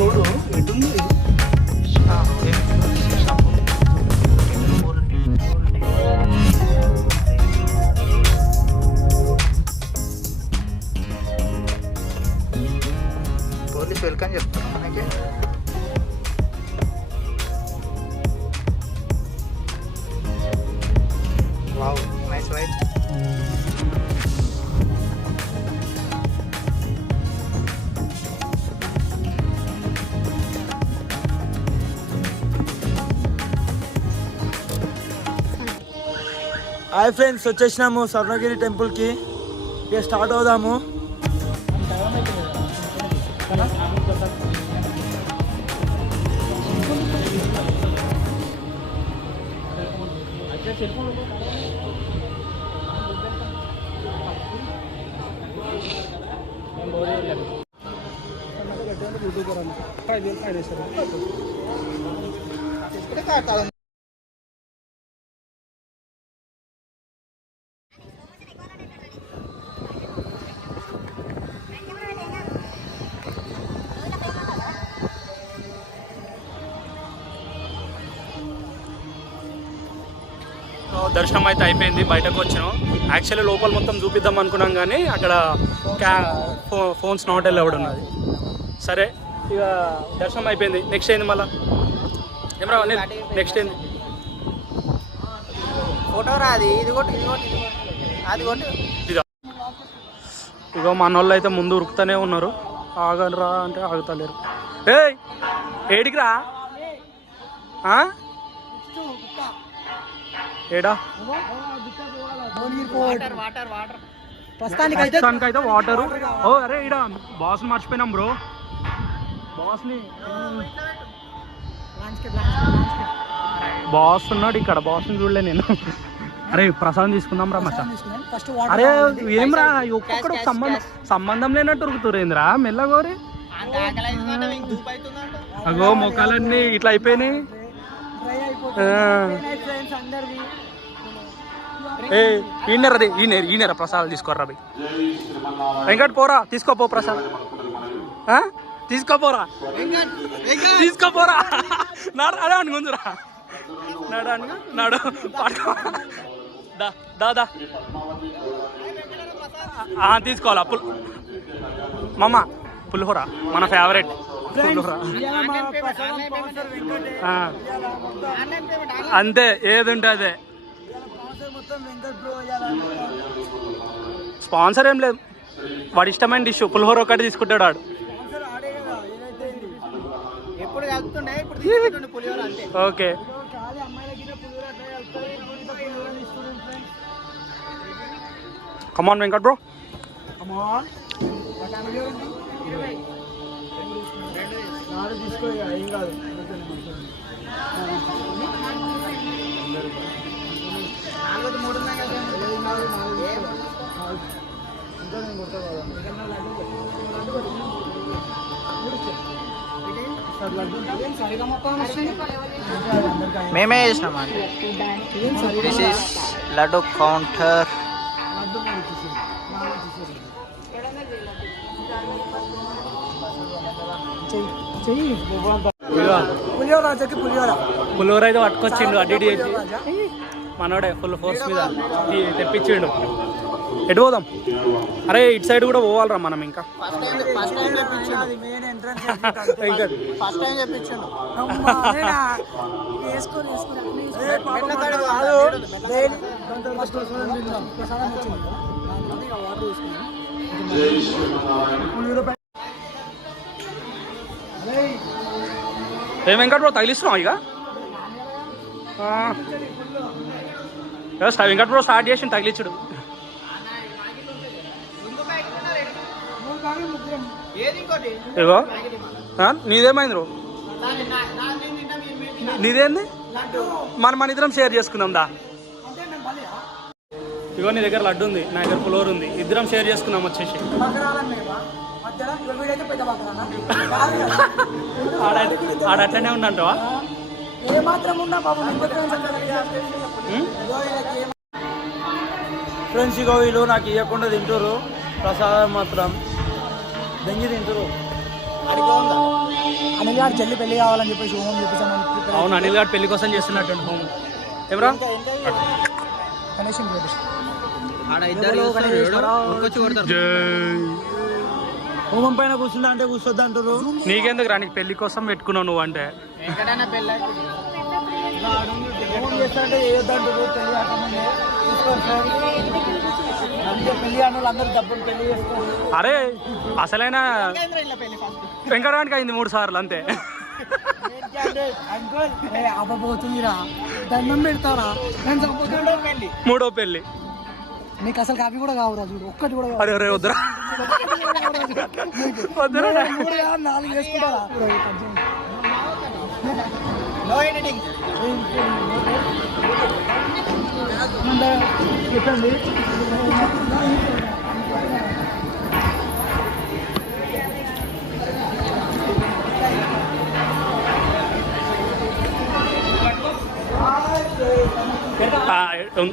Road ఎటుంది? Police welcome చెప్తాను మనకి. Wow, nice right. Hi friends, వచ్చేసినాము స్వర్ణగిరి టెంపుల్కి. ఇక స్టార్ట్ అవుదాము. దర్శనం అయితే అయిపోయింది, బయటకు వచ్చినాం. యాక్చువల్లీ లోపల మొత్తం చూపిద్దాం అనుకున్నాం కానీ అక్కడ ఫోన్స్ నాట్ అలౌడ్ ఉన్నది. సరే, ఇక దర్శనం అయిపోయింది. నెక్స్ట్ ఏంది మళ్ళీ ఏమరా? నెక్స్ట్ ఏంది? ఫోటో రాది. ఇగో మన వాళ్ళు అయితే ముందు ఉరుకుతూనే ఉన్నారు. ఆగరా అంటే ఆగుతలేరు. ఏయ్, ఏడికి రా? ఏడా? ప్రస్తుతానికైతే వాటరు. ఓ అరే, ఈడ బాస్ని మర్చిపోయినాం బ్రో. బాస్ని బాస్ ఉన్నాడు ఇక్కడ. బాస్ని చూడలే నేను. అరే ప్రసాదం తీసుకుందాం రా మచ్చా. అరే ఏం రా, ఒక్కొక్కడు సంబంధం లేనట్టు ఉరుకుతురేంద్రా మెల్లగోరి. అగో మొక్కలన్నీ ఇట్లా అయిపోయినాయి. ఈయనరా ప్రసాదం తీసుకోరా బై. వెంకట్ పోరా, తీసుకోపో ప్రసాదం. తీసుకోపోరా. నాడు అదే అనుకుందురా. నాడు దాదా తీసుకోవాలా? మామ పులిహోర మన ఫేవరెట్. పులిహోర అంతే, ఏది ఉంటే అదే. స్పాన్సర్ ఏం లేదు, వాడి ఇష్టమైన డిష్ పులిహోర ఒకటి తీసుకుంటాడు వాడు. Okay, come on Venkat bro, come on. మేమే చేసినాం. This is laddu counter. Pulihora అయితే పట్టుకొచ్చిండు. అడ్డి చేసి మనోడే ఫుల్ ఫోర్స్ మీద తెప్పించిండు. ఎటు పోదాం? అరే ఇటు సైడ్ కూడా పోవాలరా మనం. ఇంకా ఏం వెంకట్ బ్రో తగిలిస్తున్నావు ఇక? వెంకట్ బ్రో స్టార్ట్ చేసి తగిలించుడు. ఇగో నీదేమైంది బ్రో? నీదేంది? మన ఇద్దరం షేర్ చేసుకుందాం దా. ఇగో నీ దగ్గర లడ్డు ఉంది, నా దగ్గర పులిహోర ఉంది, ఇద్దరం షేర్ చేసుకుందాం వచ్చేసి. ఆడట్లనే ఉండంటావా? ఫ్రెండ్స్ ఇగో వీళ్ళు నాకు ఇవ్వకుండా తింటారు ప్రసాదం మాత్రం. దెంగి తింటారు. అనిల్ గారు చెల్లి పెళ్లి కావాలని చెప్పేసి హోమం చెప్పేసాను. అవును, అనిల్ గారు పెళ్లి కోసం చేస్తున్నట్టు హోమ్. ఎవరా గణేశం హోమం పైన కూర్చుందా అంటే కూర్చొద్దు అంటారు. నీకెందుకు రా, నీకు పెళ్లి కోసం పెట్టుకున్నావు నువ్వు అంటే. హోమం చేస్తారంటే చేయొద్దు అంటారు. పెళ్లి కాకముందే పెళ్లి అన్న అందరూ డబ్బులు పెళ్లి చేస్తారు. అరే అసలైన వెంకటానికి అయింది 3 సార్లు అంతే. అబ్బపోతుందిరా, దండం పెడతారా, మూడో పెళ్లి. నీకు అసలు కాపీ కూడా కావురా, చూడు ఒక్కటి కూడా. అరే అరే వద్దురా వద్దురా. 4 వేసుకుంటారా. చెప్పండి.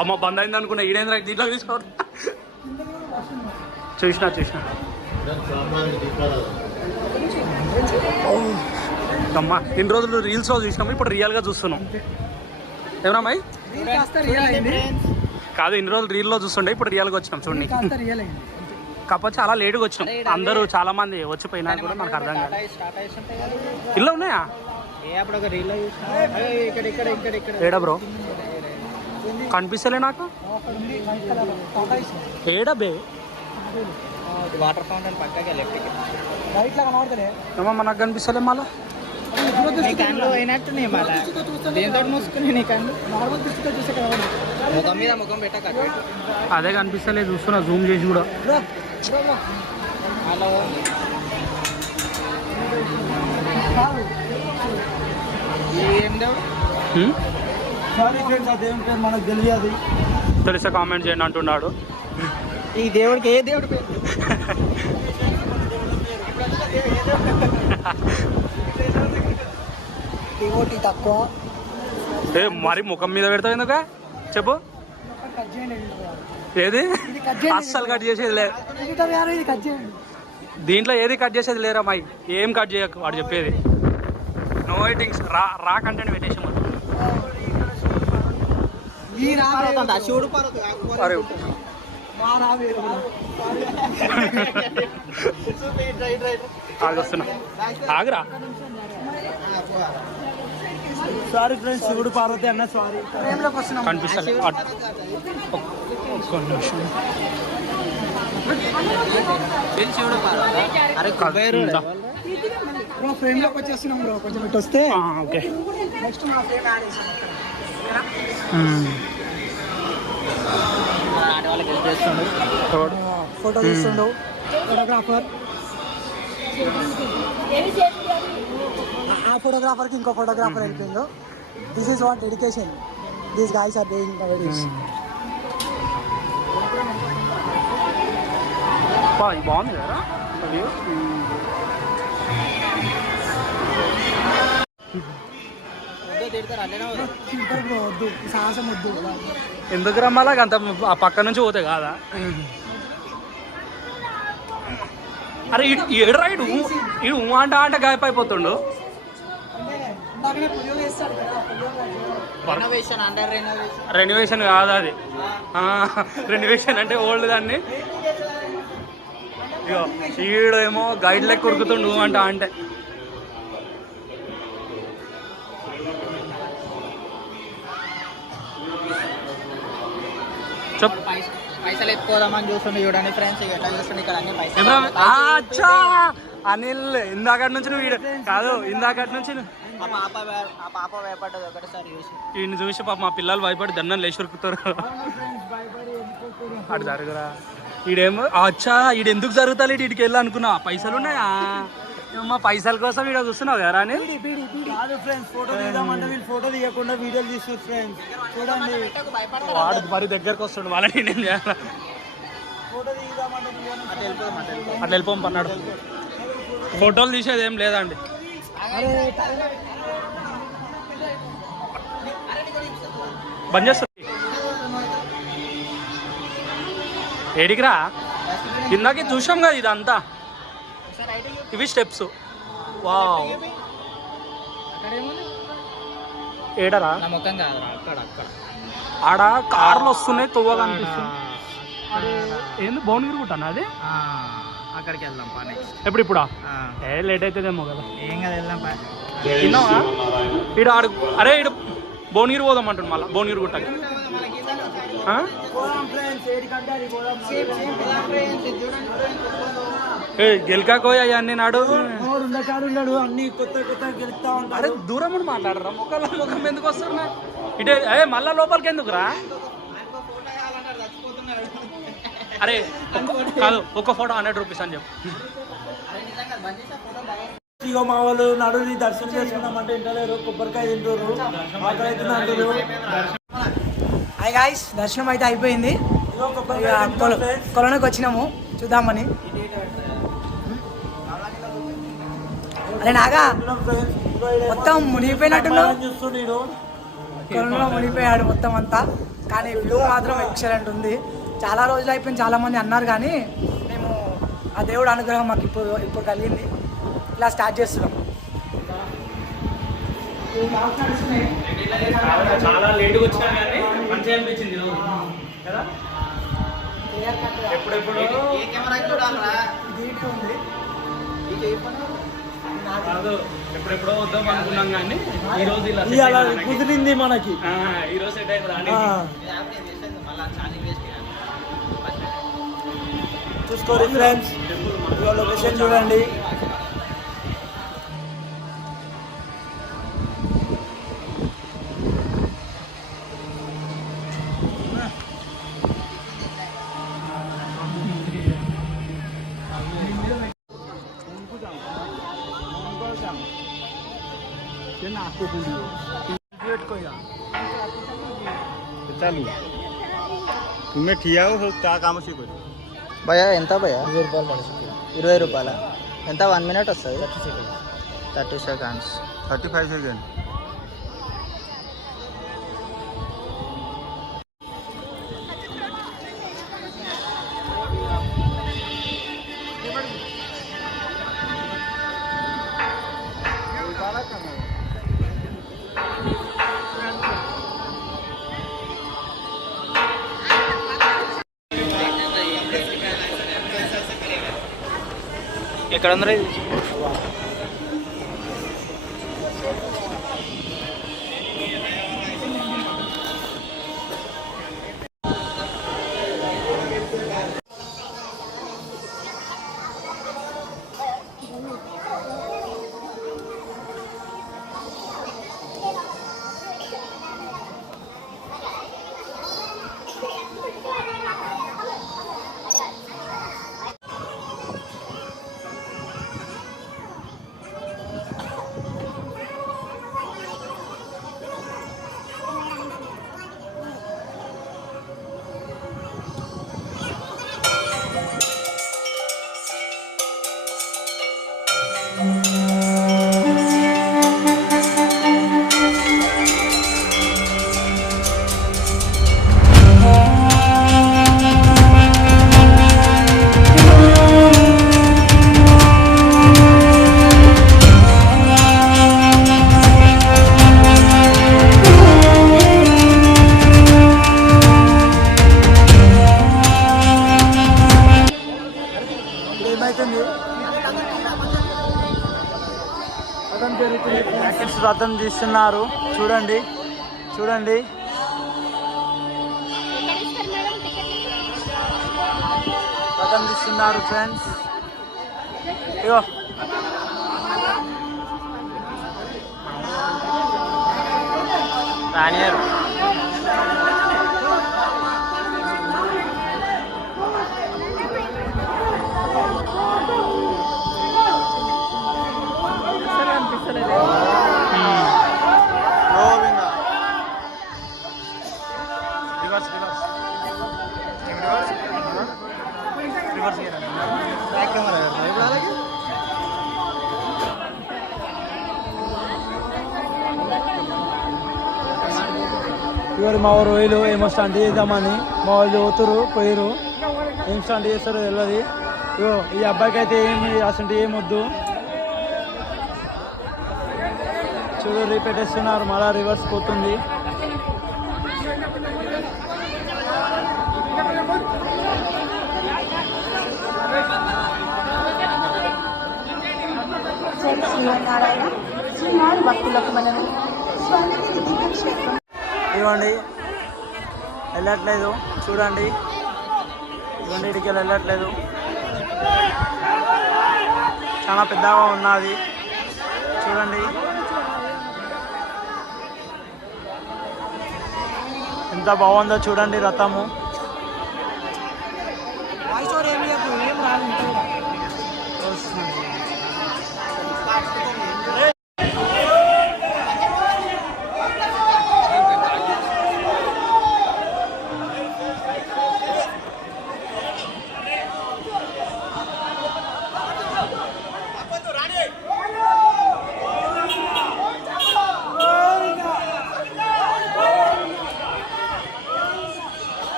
అమ్మ బంద్ అయింది అనుకున్నా. ఈడేంద్ర దీంట్లో తీసుకోవడం. చూసినా అమ్మా ఇన్ని రోజులు రీల్స్లో చూసినాము, ఇప్పుడు రియల్గా చూస్తున్నాం. ఏమన్నామై కాదు, ఇన్ని రోజులు రీల్లో చూస్తుండే, ఇప్పుడు రియల్గా వచ్చినాం చూడండి. కాకపోతే చాలా లేటుగా వచ్చినాం. అందరూ చాలా మంది వచ్చిపోయినా కూడా మనకు అర్థం కాదు. ఇల్లు ఉన్నాయా ఏడా బ్రో? కనిపిస్తలే నాకు. ఏడా బే? వాటర్ ఫౌంటైన్ పక్కకి ఏమో మనకు కనిపిస్తలే. మళ్ళా అదే కనిపిస్తలే, చూస్తున్నా జూమ్ చేసి కూడా. మనకు తెలియదు, తెలిసే కామెంట్ చేయండి అంటున్నాడు. ఈ దేవుడికి ఏ దేవుడి పేరు? తక్కువ. ఏ మరి ముఖం మీద పెడతావు ఎందుక? చెప్పు. ఏది అస్సలు కట్ చేసేది లేదు దీంట్లో, ఏది కట్ చేసేది లేరా అమ్మాయి. ఏం కట్ చేయకు, వాడు చెప్పేది. నో ఎడిటింగ్స్, రా కంటెంట్ పెట్టేసి. అరే ఆగొస్తున్నా, ఆగురా. సారీ ఫ్రెండ్స్, శివుడు పార్వతి అన్న సారీ కనిపిస్తలే. ఫ్రేమ్ లోకి వచ్చేస్తున్నాం బ్రో, కొంచెం ఇటు వస్తే. ఓకే, నెక్స్ట్ మా ఫ్రేమ్ యాడ్ చేసాం. ఫోటో తీస్తుండవు ఫోటోగ్రాఫర్. ఆ ఫోటోగ్రాఫర్కి ఇంకో ఫోటోగ్రాఫర్ వెళ్ళిపోయిండు. This is what dedication these guys are doing nowadays. బాగుంది కదా వద్దు, సాహసం వద్దు. ఎందుకు రమ్మాలా అంత ఆ పక్క నుంచి పోతే కాదా? అరే ఏడు రైడు ఇడు అంటే గాయప అయిపోతుండు. రెనోవేషన్ కాదు అది, రెనోవేషన్ అంటే ఓల్డ్ దాన్ని. ఇగో ఈడేమో గైడ్ లెక్క ఉరుకుతుండు అంటే పైసలు ఎత్తుకోదామని చూస్తుండే చూడండి ఫ్రెండ్స్. ఎట్లా చూస్తుండే ఇక్కడ అన్ని పైసలు. అనిల్ ఇందాకటి నుంచి నువ్వు కాదు, ఇందాకటి నుంచి ఆ పాప భయపడ్డది ఒకటిసారి చూసి. ఈయన చూసి పాప మా పిల్లలు భయపడి దండం లేచి ఉరుకుతారు. అటు జరుగురా. ఈడేమో ఈడు ఎందుకు జరుగుతాడు, వీడికి వెళ్ళి అనుకున్నా. పైసలు ఉన్నాయా మా పైసల కోసం వీడియో చూస్తున్నావు కదా అని. ఫోటో తీయకుండా వీడియోలు తీస్తున్నారు ఫ్రెండ్స్, చూడండి. వాడు మరి దగ్గరకు వస్తాడు, వాళ్ళని నేను చేయాలి. అట్లా వెళ్ళిపోం అన్నాడు. ఫోటోలు తీసేది ఏం లేదండి. బంద్ చేస్తుంది. ఏడికిరా ఇందాకే చూసాం కదా ఇదంతా. ఇవి స్టెప్స్. వావ్ ఏడరా నా ముఖం కాదురా అక్కడ అక్కడ ఆడ కార్లు వస్తున్నాయి తొవ్వగా అనిపిస్తుంది ఏంది భువనగిరి గుట్టనా అది అక్కడికి వెళ్దాం పా నెక్స్ట్ ఇప్పుడా ఏ లేట్ అవుతుందేమో కదా ఏం కదా వెళ్దాం పా తిన్నావా ఈడు ఆడు అరే ఈడు భువనగిరి పోదాం అంటుండు మళ్ళీ భువనగిరి గుట్టకి గెలికాకోయా అన్ని నాడు ఉన్నాడు అన్ని కొత్త కొత్త గెలుస్తా ఉంటాడు. అరే దూరం ఉండి మాట్లాడరా ముఖం ఎందుకు వస్తున్నా ఇటే మళ్ళా లోపలికి ఎందుకురా అరే కాదు ఒక ఫోటో 100 రూపీస్ అని చెప్పు ఇగో మా వాళ్ళు నడుని దర్శనం చేసుకున్నామంటే ఇంటలేరు కొబ్బరికాయ తింటారు హాయ్ గాయ్స్ దర్శనం అయితే అయిపోయింది కొలనుకి వచ్చినాము చూద్దామని అరే నాగా మొత్తం మునిగిపోయినట్టున్నావు కొలనులో మునిగిపోయాడు మొత్తం అంతా కానీ వ్యూ మాత్రం ఎక్సలెంట్ ఉంది చాలా రోజులు అయిపోయింది చాలా మంది అన్నారు కానీ మేము ఆ దేవుడు అనుగ్రహం మాకు ఇప్పుడు కలిగింది ఇలా స్టార్ట్ చేస్తున్నాం చాలా లేట్గా వచ్చినా కానీ మంచిగా అనిపించింది కదా ఎప్పుడెప్పుడు ఎప్పుడెప్పుడో వద్దాం అనుకున్నాం కానీ ఈ రోజు ఇలా కుదిరింది మనకి ఈ రోజు సెట్ అయింది చూసుకోండి ఫ్రెండ్స్ లొకేషన్ చూడండి चालू तुम्हें ठिया हो क्या काम से करो భయ్యా ఎంత భయ్యా 20 రూపాయలు మనిషికి 20 రూపాయల ఎంత 1 మినిట్ వస్తుంది 30 సెకండ్స్ 35 सेकंड ఎక్కడ ఉందిరా ఇది వ్రతం తీస్తున్నారు చూడండి చూడండి వ్రతం తీస్తున్నారు ఫ్రెండ్స్ ఇగో రానియారు ఇవాళ మా రోజులు ఏమో స్టంట్ చేద్దామని మా వాళ్ళు చదువుతారు పోయారు ఏం స్టంట్ చేస్తారో తెలియదు ఇగో ఈ అబ్బాయికి అయితే ఏమి అసలు ఏమొద్దు చూడు రీపెట్టేస్తున్నారు, మళ్ళా రివర్స్ పోతుంది. ఇవ్వండి వెళ్ళట్లేదు, చూడండి ఇవ్వండి, ఇటుకి వెళ్ళట్లేదు, చాలా పెద్దగా ఉన్నది చూడండి. ఎంత బాగుందో చూడండి రథము.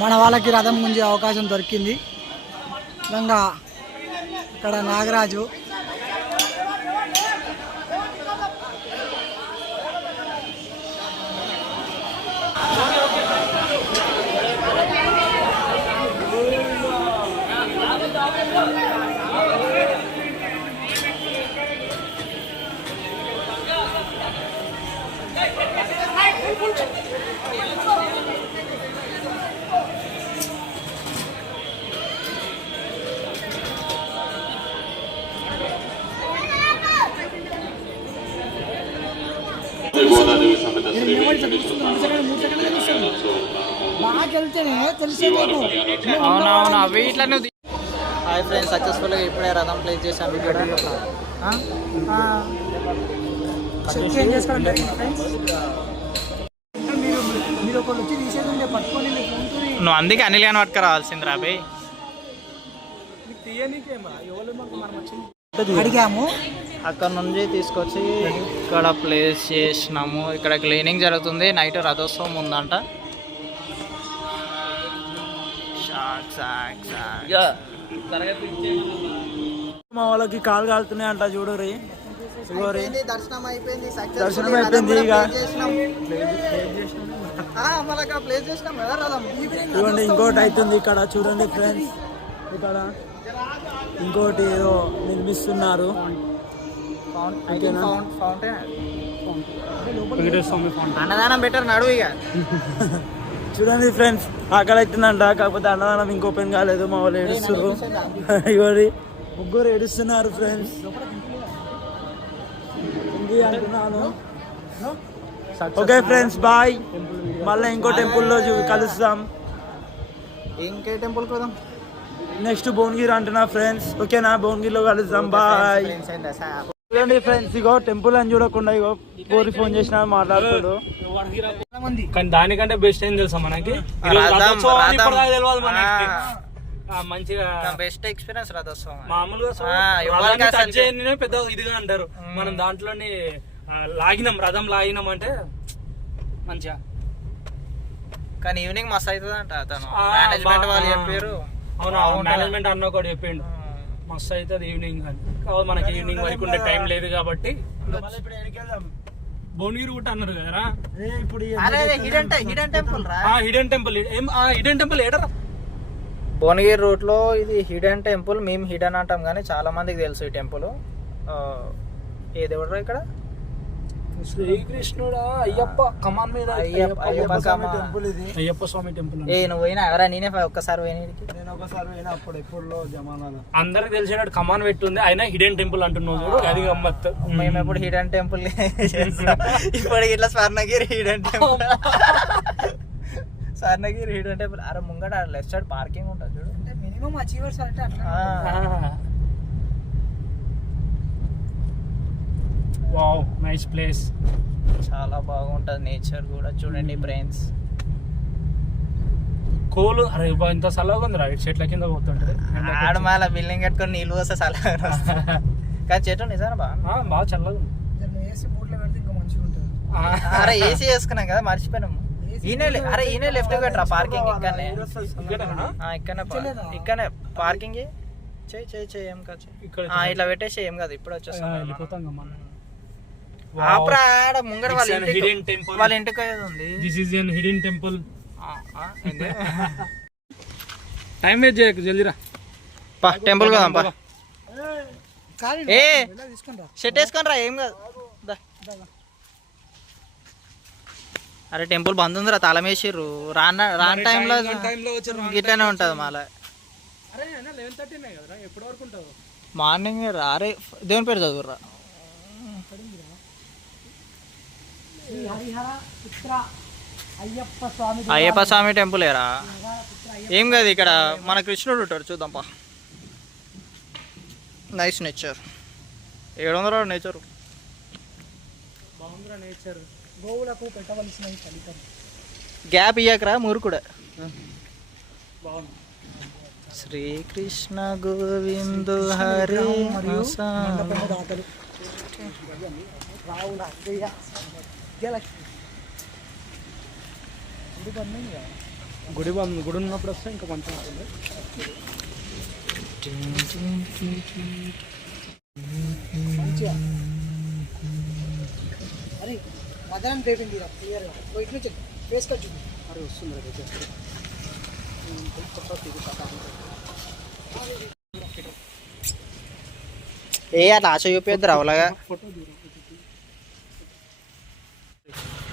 మన వాళ్ళకి రథం గుంజే అవకాశం దొరికింది. విధంగా ఇక్కడ నాగరాజు అవునవును అవి ఇట్లానే. హాయ్ ఫ్రెండ్స్, సక్సెస్ఫుల్గా ఇప్పుడే రథం ప్లేస్ చేసాం. నువ్వు అందుకే అనిల్ గాని పట్టుకు రావాల్సింది రాబే. అడిగాము, అక్కడ నుంచి తీసుకొచ్చి ఇక్కడ ప్లేస్ చేసినాము. ఇక్కడ క్లీనింగ్ జరుగుతుంది, నైట్ రథోత్సవం ఉందంట. మా వాళ్ళకి కాలు కాలుతున్నాయి అంట, చూడు రీ. దర్శనం అయిపోయింది, దర్శనం అయిపోయింది. ఇక ఇంకోటి అవుతుంది ఇక్కడ చూడండి ఫ్రెండ్స్. ఇక్కడ ఇంకోటి ఏదో నిర్మిస్తున్నారు. అన్నదానం బెటర్ నడువు ఇక. చూడండి ఫ్రెండ్స్, ఆకలి అవుతుందంట, కాకపోతే అన్నదానం ఇంక ఓపెన్ కాలేదు. మా వాళ్ళు ఏడుస్తున్నారు, ఇవ్వడి ముగ్గురు ఏడుస్తున్నారు ఫ్రెండ్స్. అంటున్నాను. Okay friends, bye. మళ్ళీ ఇంకో టెంపుల్లో కలుస్తాం. ఇంకే టెంపుల్ పోదాం. నెక్స్ట్ భువనగిరి అంటున్నా ఫ్రెండ్స్. ఓకేనా, భువనగిరిలో కలుస్తాం. బాయ్. చూడండి ఫ్రెండ్స్, ఇగో టెంపుల్ అని చూడకుండా ఇగో కోరి ఫోన్ చేసినా మాట్లాడుతాడు. కానీ దానికంటే బెస్ట్ ఏం తెలుసా మనకి, మంచిగా బెస్ట్ ఎక్స్పీరియన్స్ రథోత్సవం. మామూలుగా పెద్ద ఇదిగా అంటారు. మనం దాంట్లోని రథం లాగినాం అంటే మంచిగా. కానీ ఈవినింగ్ మస్తు అవుతుంది అంట. అతను మేనేజ్మెంట్ వాళ్ళు చెప్పారు. అవునా, మేనేజ్మెంట్ అన్న కూడా చెప్పిండు. మస్తు అవుతుంది ఈవినింగ్ అని. కావాలి మనకి ఈవినింగ్ వరకు ఉండే టైం లేదు కాబట్టి భువనగిరి గుట్ట అన్నారు కదరా. హిడెన్ టెంపుల్ రా. హిడెన్ టెంపుల్ హిడెన్ టెంపుల్ ఏడరా? భువనగిరి రూట్ లో ఇది హిడెన్ టెంపుల్. మేము హిడెన్ అంటాం కానీ చాలా మందికి తెలుసు ఈ టెంపుల్. ఏ దేవుడు రా ఇక్కడ? శ్రీకృష్ణుడా అయ్యప్ప కమాన్ మీద అయ్యప్ప టెంపుల్. ఇది అయ్యప్ప స్వామి టెంపుల్. నువ్వు పోయినా ఎవరా? నేనే ఒక్కసారి పోయినా. నేను ఒకసారి పోయినా అప్పుడు ఎప్పుడులో జమానాలో. అందరికి తెలిసేటట్టు కమాన్ పెట్టుంది, అయినా హిడెన్ టెంపుల్ అంటున్నావు చూడు, అది గమ్మత్తు. మేము ఎప్పుడు హిడెన్ టెంపుల్ ఇప్పుడు ఇట్లా Swarnagiri hidden temple. Swarnagiri hidden temple. అరే ముంగట లెఫ్ట్ సైడ్ పార్కింగ్ ఉంటుంది చూడు. మినిమం అచీవర్స్ అంటే అట్లా. Wow nice place. చాలా బాగుంటది నేచర్ కూడా చూడండి ఫ్రెండ్స్. కోలు అరే ఇంత సలహా ఉంది రా, చెట్ల కింద పోతుంటది. ఆడమాల బిల్డింగ్ కట్టుకొని నీళ్ళు వస్తే సలహా కానీ చెట్టు నిజానా బాగా చల్లగా ఉంది. ఏసీ మూడ్లో పెడితే ఇంకా మంచిగా ఉంటుంది. అరే ఏసీ వేసుకున్నాం కదా మర్చిపోయినాము. ఈయన లెఫ్ట్ పెట్టరా పార్కింగ్ ఇక్కడనే. ఇక్కడనే పార్కింగ్ చేయి ఏం కాదు. ఇట్లా పెట్టేసి ఏం కాదు. ఇప్పుడు వచ్చేస్తాం ముంగర వాళ్ళ ఇంటికి ఉంది. This is an hidden temple. Time waste చేయకు, జల్దీరా టెంపుల్ కదా. ఏ తీసుకుంటా షర్ట్ వేసుకొని రా, ఏం కాదు. అరే టెంపుల్ బంద్ ఉందిరా, తాళం వేసిర్రు. రాని టైంలో గిట్లనే ఉంటుంది మళ్ళీ. మార్నింగ్ రా. అరే దేవుని పేరు చదువురా. అయ్యప్ప స్వామి టెంపుల్ ఏరా. ఏం కాదు ఇక్కడ మన కృష్ణుడు ఉంటాడు చూద్దాంపా. Nice nature. 700 నేచర్ బాగుందిరా నేచర్. గోవులకు పెట్టవలసిన ఫలితం. గ్యాప్ ఇయ్యకరా మూరు కూడా. బాగుంది. శ్రీకృష్ణ గోవిందు హరి దాతలు రావుల గుడి ఉన్నప్పుడు వస్తే ఇంకా మంచిగా ఉంటుంది. అరే మదనం రేపింది క్లియర్గా. ఇటు నుంచి ఫేస్ కట్ చూపి. అరే వస్తుంది. అట్లా ఆశ చూపేద్దు రావులాగా.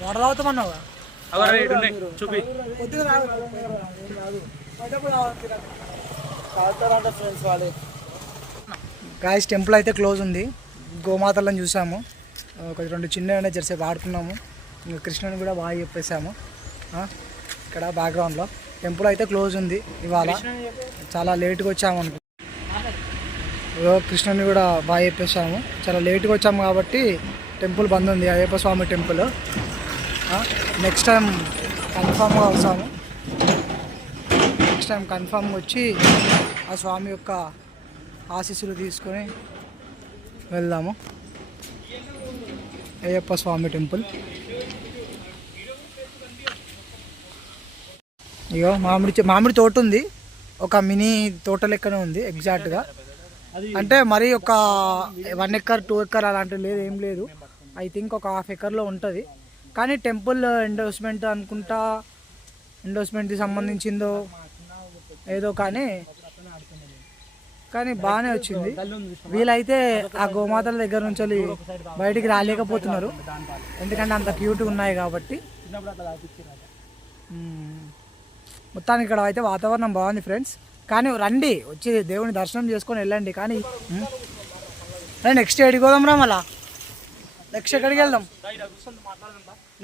వాటర్ తాగుతామన్నావు చూపి. కొద్దిగా రాదు ఫ్రెండ్స్ వాళ్ళే. గాయస్ టెంపుల్ అయితే క్లోజ్ ఉంది. గోమాతలను చూసాము, ఒక 2 చిన్న జెర్సేపు ఆడుకున్నాము. ఇంకా కృష్ణుని కూడా బాగా చెప్పేసాము. ఇక్కడ బ్యాక్గ్రౌండ్లో టెంపుల్ అయితే క్లోజ్ ఉంది ఇవాళ. చాలా లేట్గా వచ్చాము అనుకో. కృష్ణుని కూడా బాగా చెప్పేసాము. చాలా లేట్గా వచ్చాము కాబట్టి టెంపుల్ బంద్ ఉంది, అయ్యప్ప స్వామి టెంపుల్. నెక్స్ట్ టైం కన్ఫామ్గా వస్తాము. నెక్స్ట్ టైం కన్ఫామ్గా వచ్చి ఆ స్వామి యొక్క ఆశీస్సులు తీసుకొని వెళ్దాము. అయ్యప్ప స్వామి టెంపుల్. ఇగో మామిడి తోట ఉంది. ఒక మినీ తోట లెక్కనే ఉంది ఎగ్జాక్ట్గా. అంటే మరి ఒక 1 ఎకర్ 2 ఎకర్ అలాంటివి లేదు, ఏం లేదు. ఐ థింక్ ఒక 1/2 ఎకర్లో ఉంటుంది. కానీ టెంపుల్ ఎండోర్స్మెంట్ అనుకుంటా, ఎండోర్స్మెంట్కి సంబంధించిందో ఏదో కానీ బాగానే వచ్చింది. వీళ్ళైతే ఆ గోమాతల దగ్గర నుంచి బయటికి రాలేకపోతున్నారు, ఎందుకంటే అంత క్యూట్గా ఉన్నాయి కాబట్టి. మొత్తానికి ఇక్కడ అయితే వాతావరణం బాగుంది ఫ్రెండ్స్. కానీ రండి, వచ్చి దేవుని దర్శనం చేసుకొని వెళ్ళండి. కానీ నెక్స్ట్ ఎక్కడికి పోదాం రా? మళ్ళా నెక్స్ట్ ఎక్కడికి వెళ్దాం?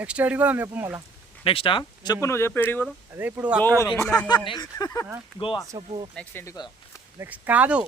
నెక్స్ట్ ఎక్కడికి పోదాం చెప్పు. మళ్ళా నెక్స్టా చెప్పు, నువ్వు చెప్పు. ఎక్కడికి పోదాం? అదే ఇప్పుడు గోవా. చెప్పు. నెక్స్ట్ ఇంటికి పోదాం. నెక్స్ట్ కాదు,